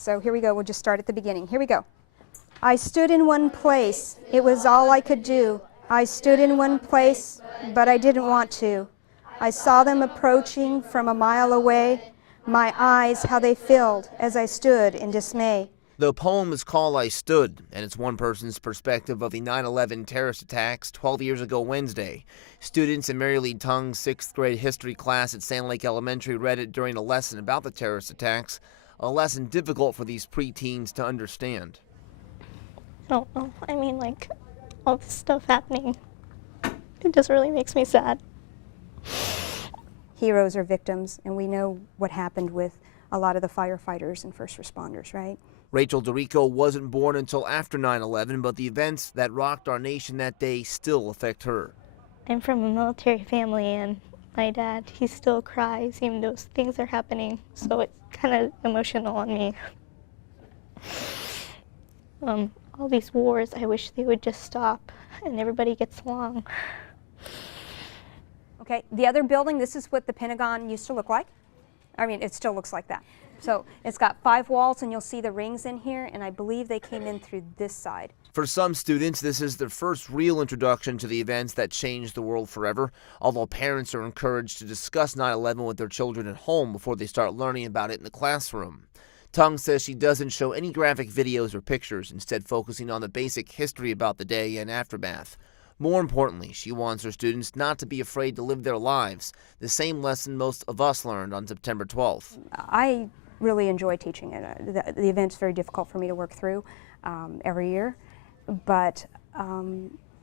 So here we go, we'll just start at the beginning. Here we go. I stood in one place, it was all I could do. I stood in one place, but I didn't want to. I saw them approaching from a mile away. My eyes, how they filled as I stood in dismay. The poem is called I Stood, and it's one person's perspective of the 9/11 terrorist attacks 12 years ago Wednesday. Students in Mary Lee Tung's 6th grade history class at Sand Lake Elementary read it during a lesson about the terrorist attacks, a lesson difficult for these preteens to understand. I don't know. I mean, like, all this stuff happening, it just really makes me sad. Heroes are victims, and we know what happened with a lot of the firefighters and first responders, right? Rachel Derrico wasn't born until after 9/11, but the events that rocked our nation that day still affect her. I'm from a military family, and my dad, he still cries even though things are happening, so it's kind of emotional on me. All these wars, I wish they would just stop and everybody gets along. Okay, the other building, this is what the Pentagon used to look like. I mean, it still looks like that. So it's got 5 walls, and you'll see the rings in here, and I believe they came in through this side. For some students, this is their first real introduction to the events that changed the world forever, although parents are encouraged to discuss 9/11 with their children at home before they start learning about it in the classroom. Tung says she doesn't show any graphic videos or pictures, instead focusing on the basic history about the day and aftermath. More importantly, she wants her students not to be afraid to live their lives, the same lesson most of us learned on September 12th. I really enjoy teaching it. The event's very difficult for me to work through every year, but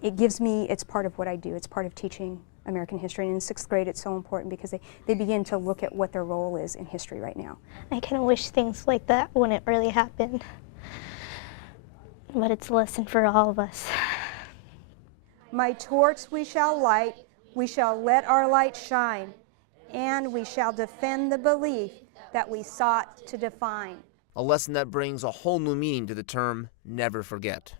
it gives me, it's part of what I do. It's part of teaching American history, and in 6th grade it's so important because they begin to look at what their role is in history right now. I kind of wish things like that wouldn't really happen, but it's a lesson for all of us. My torch we shall light, we shall let our light shine, and we shall defend the belief that we sought to define. A lesson that brings a whole new meaning to the term never forget.